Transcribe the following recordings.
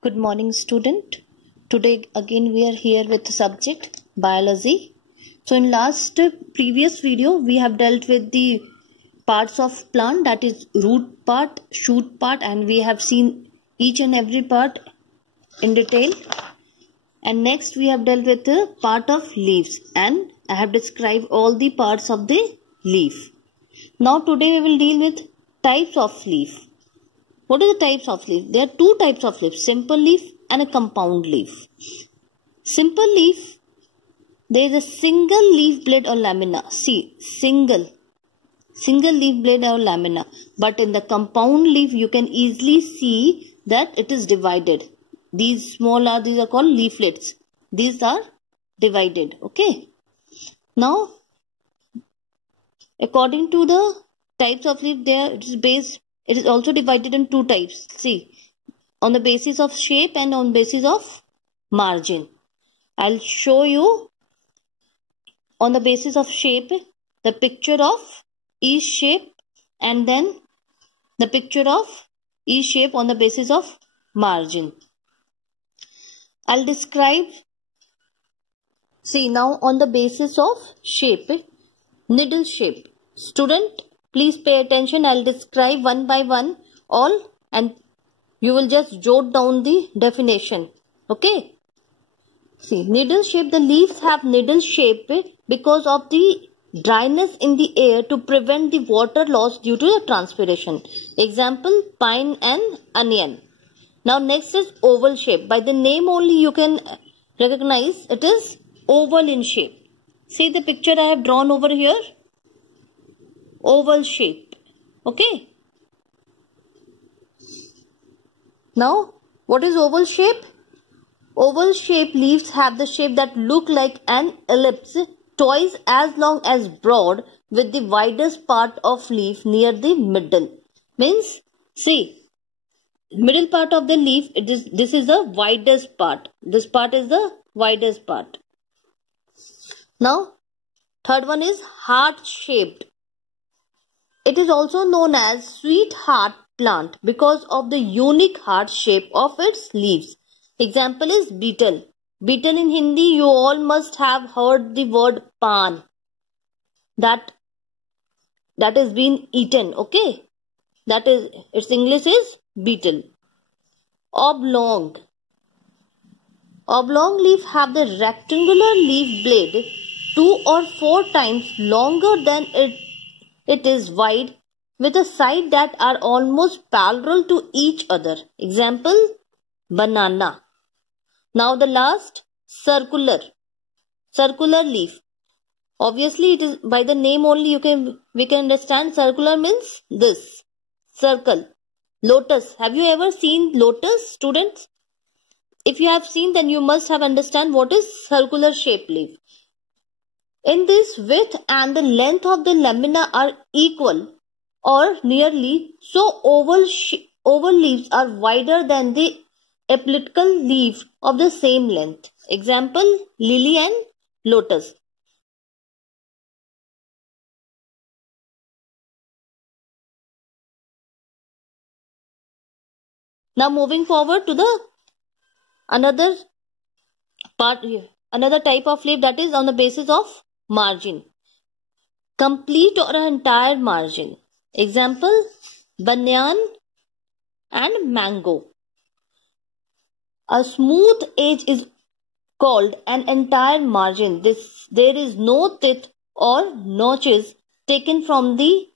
Good morning, student. Today again we are here with the subject biology. So in previous video we have dealt with the parts of plant, that is root part, shoot part, and we have seen each and every part in detail. And next we have dealt with the part of leaves, and I have described all the parts of the leaf. Now today we will deal with types of leaf. What are the types of leaf? There are two types of leaf, simple leaf and a compound leaf. Simple leaf, there is a single leaf blade or lamina. See, single leaf blade or lamina. But in the compound leaf, you can easily see that it is divided. These are called leaflets. These are divided. Okay. Now, according to the types of leaf, it is also divided in two types. See, on the basis of shape and on basis of margin. I'll show you on the basis of shape the picture of each shape and then the picture of each shape on the basis of margin. I'll describe. See, now on the basis of shape, needle shape. Student, please pay attention. I'll describe one by one all and you will just jot down the definition. Okay. See, needle shape. The leaves have needle shape because of the dryness in the air to prevent the water loss due to the transpiration. Example, pine and onion. Now next is oval shape. By the name only you can recognize it is oval in shape. See the picture I have drawn over here. Oval shape. Okay. Now, what is oval shape? Oval shape leaves have the shape that look like an ellipse, twice as long as broad, with the widest part of leaf near the middle. Means, see, middle part of the leaf, this is the widest part. This part is the widest part. Now, third one is heart shaped. It is also known as sweetheart plant because of the unique heart shape of its leaves. Example is beetle. Beetle in Hindi, you all must have heard the word pan. That is being eaten. Okay. That is, its English is beetle. Oblong. Oblong leaf have the rectangular leaf blade 2 or 4 times longer than it is wide, with a side that are almost parallel to each other. Example, banana. Now the last, circular leaf. Obviously it is by the name only we can understand circular means this, circle. Lotus. Have you ever seen lotus, students? If you have seen, then you must have understand what is circular shaped leaf. In this, width and the length of the lamina are equal or nearly, so oval leaves are wider than the elliptical leaf of the same length. Example, lily and lotus. Now moving forward to the another type of leaf, that is on the basis of margin. Complete or entire margin. Example, banyan and mango. A smooth edge is called an entire margin. There is no teeth or notches taken from the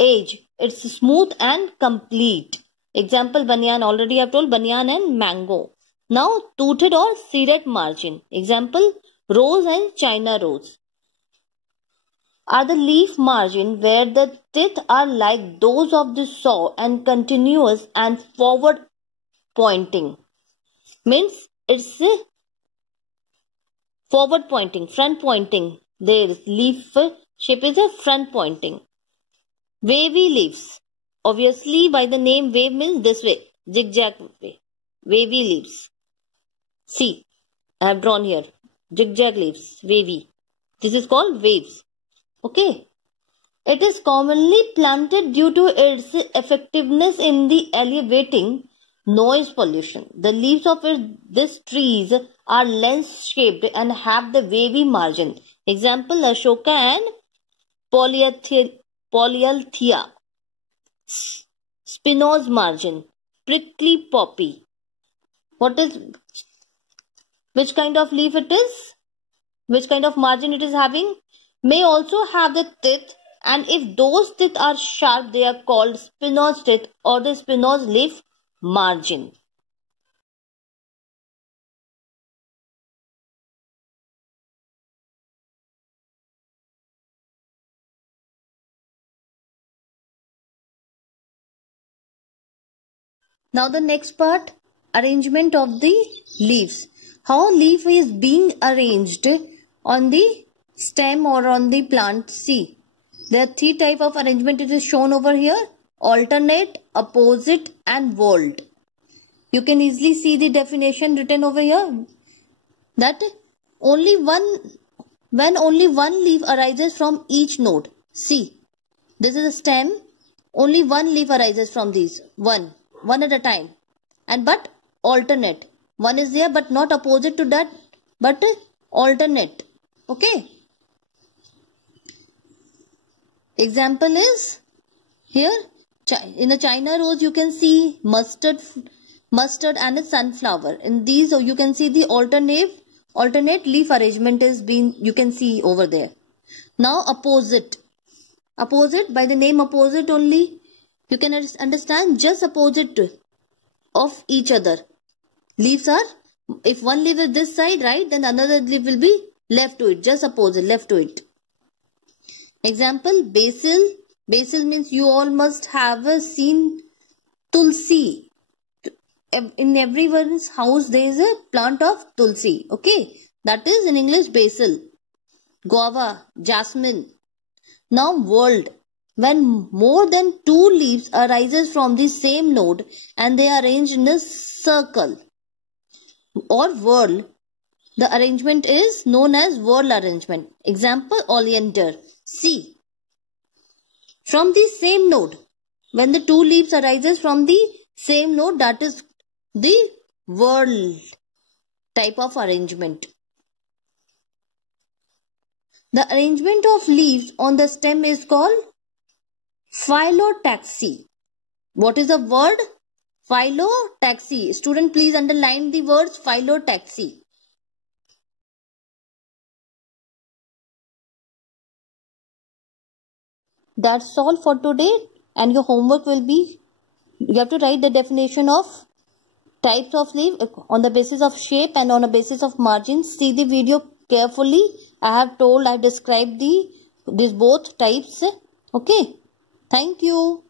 edge. It's smooth and complete. Example, banyan. Already I have told banyan and mango. Now, toothed or serrate margin. Example, rose and China rose. Are the leaf margin where the teeth are like those of the saw and continuous and forward pointing. Means it's a forward pointing, front pointing. Their leaf shape is a front pointing. Wavy leaves. Obviously by the name wave means this way, zigzag way. Wavy leaves. See, I have drawn here zigzag leaves, wavy. This is called waves. Okay. It is commonly planted due to its effectiveness in the elevating Noise pollution. The leaves of these trees are lens shaped and have the wavy margin. Example, Ashoka and Polyalthea. Spinose margin. Prickly poppy. Which kind of leaf it is? Which kind of margin it is having? May also have the teeth, and if those teeth are sharp, they are called spinose teeth or the spinose leaf margin. Now the next part, arrangement of the leaves. How leaf is being arranged on the stem or on the plant. See, there are three type of arrangement. It is shown over here: alternate, opposite and whorled. You can easily see the definition written over here, that when only one leaf arises from each node. See, this is a stem. Only one leaf arises from these. One at a time. And but alternate. One is there but not opposite to that, but alternate. Okay. Example is here, in the China rose you can see mustard and a sunflower. In these you can see the alternate leaf arrangement is being, you can see over there. Now opposite. Opposite, by the name opposite only, you can understand, just opposite of each other. Leaves are, if one leaf is this side, right, then another leaf will be left to it, just opposite, left to it. Example, basil. Basil means you all must have seen tulsi. In everyone's house there is a plant of tulsi. Okay, that is in English basil. Guava, jasmine. Now whorled. When more than two leaves arises from the same node and they are arranged in a circle or whorl, the arrangement is known as whorl arrangement. Example, oleander. See, from the same node, when the two leaves arises from the same node, that is the whorl type of arrangement. The arrangement of leaves on the stem is called phyllotaxy. What is the word? Phyllotaxy. Student, please underline the words phyllotaxy. That's all for today, and your homework will be, you have to write the definition of types of leaf on the basis of shape and on a basis of margins. See the video carefully. I have described these both types. Okay. Thank you.